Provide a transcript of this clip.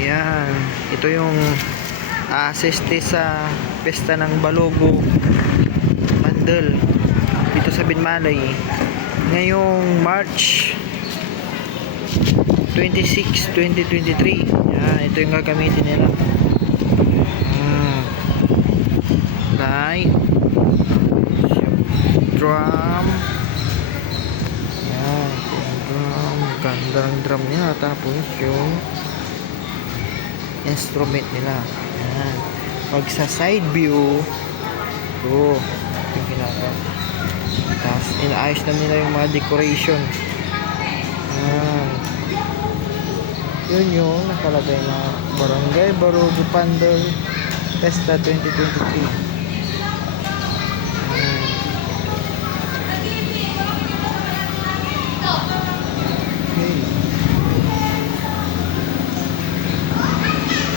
Yan. Ito yung assiste sa pesta ng Balogo Bandel dito sa Binmalay ngayong March 26, 2023. Yan. Ito yung gagamitin nila. Light. Drum. Yan. Drum. Ganda ng drum niya. Tapos yung instrument nila. Yan. Pag sa side view, ito yung ginagawa. Tapos inaayos na nila yung mga decoration. Yan. Yun yung nakalagay na Barangay Balogo Bandel Pesta 2023.